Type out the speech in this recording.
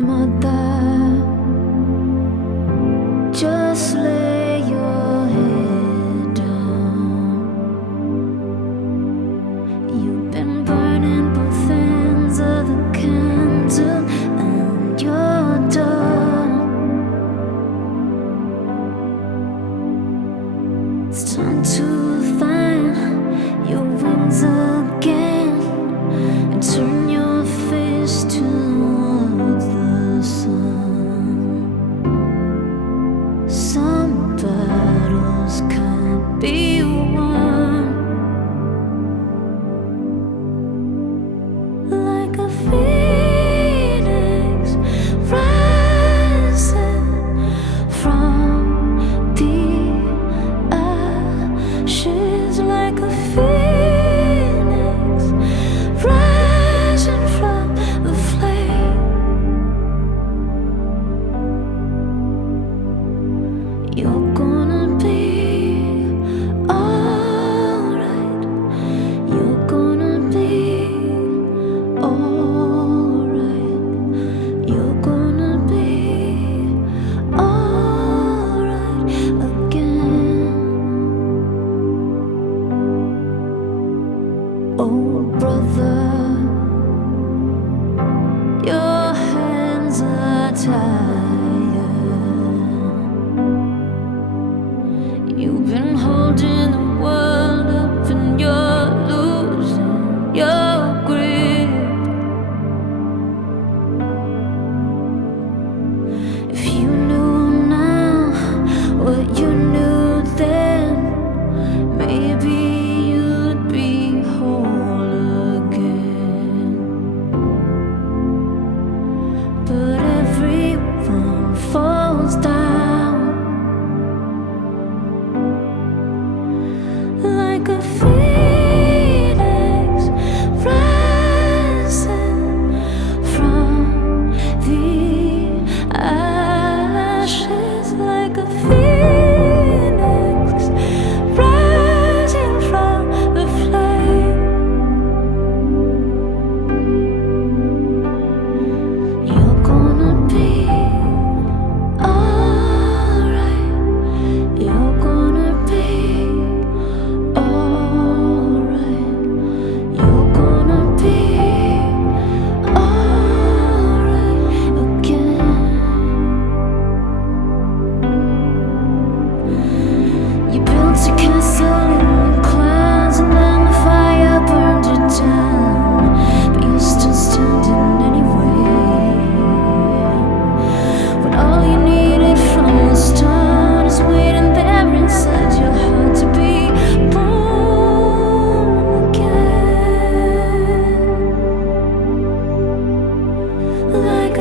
Mother, just lay your head down. You've been burning both ends of the candle and you're done. It's time to find your wings again and turn your face towards the sun. Some battles can't be won. Like a phoenix rising from the ashes, like a phoenix rising from the flame. You're gonna be alright. You're gonna be alright. You're gonna be alright again. Oh, brother, your hands are tired. You've been holding the world up and you're losing your grip. If you knew now what you knew then, maybe you'd be whole again. But everyone falls down. Like a phoenix rising from the ashes, like a phoenix rising from the flame. You're gonna be alright. You're gonna be alright. You're gonna be alright again. You built a castle in the clouds and then the fire burned it down, but you're still standing anyway. When all you needed from the start is waiting there inside your heart to be born again. Like a